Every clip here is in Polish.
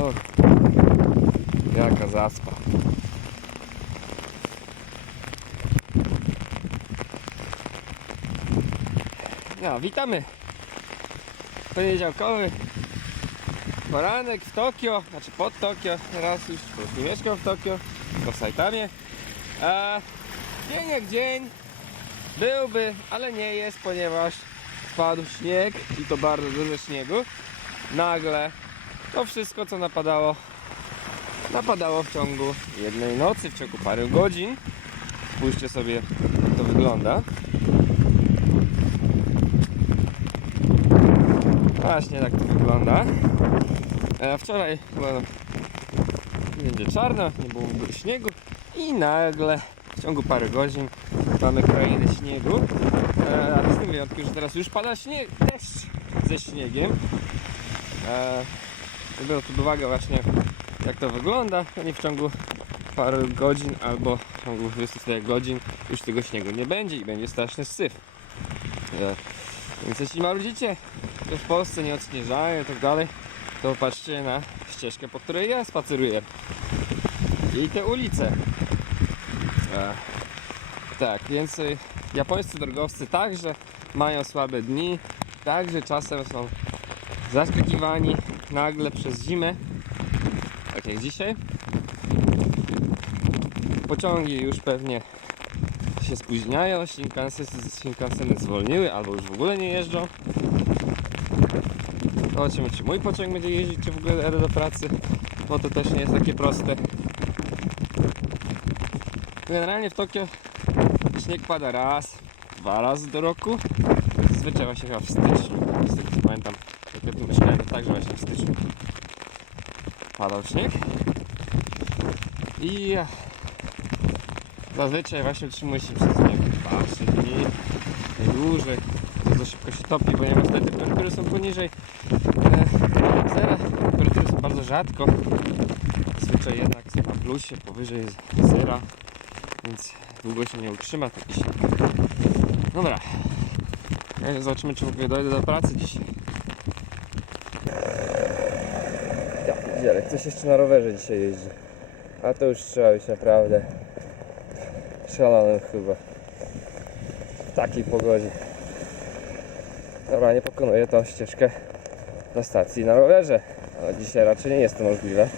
O, jaka zaspa. No, witamy. Poniedziałkowy poranek w Tokio, znaczy pod Tokio, raz już nie mieszkam w Tokio, tylko w Saitamie. A dzień jak dzień byłby, ale nie jest, ponieważ spadł śnieg i to bardzo dużo śniegu. Nagle to wszystko co napadało, napadało w ciągu jednej nocy, w ciągu paru godzin. Spójrzcie sobie jak to wygląda. Właśnie tak to wygląda. E, wczoraj była będzie czarno, nie było śniegu i nagle w ciągu paru godzin mamy krainę śniegu. E, ale z tym wyjątkiem, że teraz już pada śnieg, deszcz ze śniegiem. E, biorąc pod uwagę właśnie jak to wygląda, to nie w ciągu paru godzin albo w ciągu 24 godzin już tego śniegu nie będzie i będzie straszny syf. E, więc jeśli marudzicie, że w Polsce nie odśnieżają i tak dalej, to patrzcie na ścieżkę, po której ja spaceruję. I te ulice. E, tak, więc y, japońscy drogowcy także mają słabe dni, także czasem są zaskakiwani nagle przez zimę, tak jak dzisiaj. Pociągi już pewnie się spóźniają, Shinkanseny, zwolniły albo już w ogóle nie jeżdżą. Zobaczymy czy mój pociąg będzie jeździć, czy w ogóle jadę do pracy, bo to też nie jest takie proste. Generalnie w Tokio śnieg pada raz, dwa razy do roku. Zazwyczaj właśnie chyba w styczniu. Z tego co pamiętam, ja tu mieszkałem, to także właśnie w styczniu padał śnieg. I zazwyczaj właśnie utrzymuje się przez nie wiem, 2-3 dni, najdłużej. Bardzo szybko się topi, ponieważ te temperatury są poniżej e, zera. Temperatury są bardzo rzadko. Zazwyczaj jednak są na plusie, powyżej zera, więc długo się nie utrzyma taki śnieg. Dobra. E, Zobaczymy, czy w ogóle dojdę do pracy dzisiaj. Ja pierdzielę, ktoś jeszcze na rowerze dzisiaj jeździ. A to już trzeba być naprawdę szalonym chyba. W takiej pogodzie. Dobra, nie pokonuję tą ścieżkę do stacji na rowerze. Ale dzisiaj raczej nie jest to możliwe.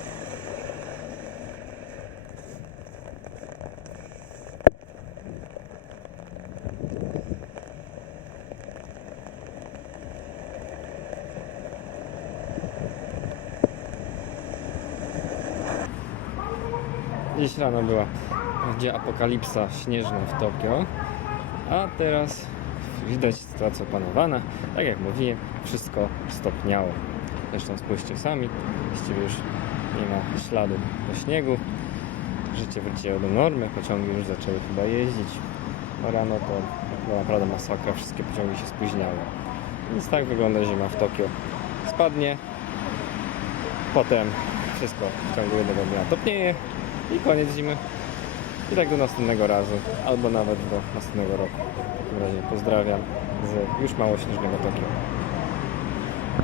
Dziś rano była gdzie apokalipsa śnieżna w Tokio, a teraz widać sytuacja opanowana. Tak jak mówiłem, wszystko stopniało. Zresztą spójrzcie sami, właściwie już nie ma śladu po śniegu. Życie wróciło do normy, pociągi już zaczęły chyba jeździć. No rano to była naprawdę masakra, wszystkie pociągi się spóźniały. Więc tak wygląda zima w Tokio. Spadnie, potem wszystko w ciągu jednego dnia topnieje i koniec zimy. I tak do następnego razu, albo nawet do następnego roku. W takim razie pozdrawiam z już mało śnieżnego Tokio.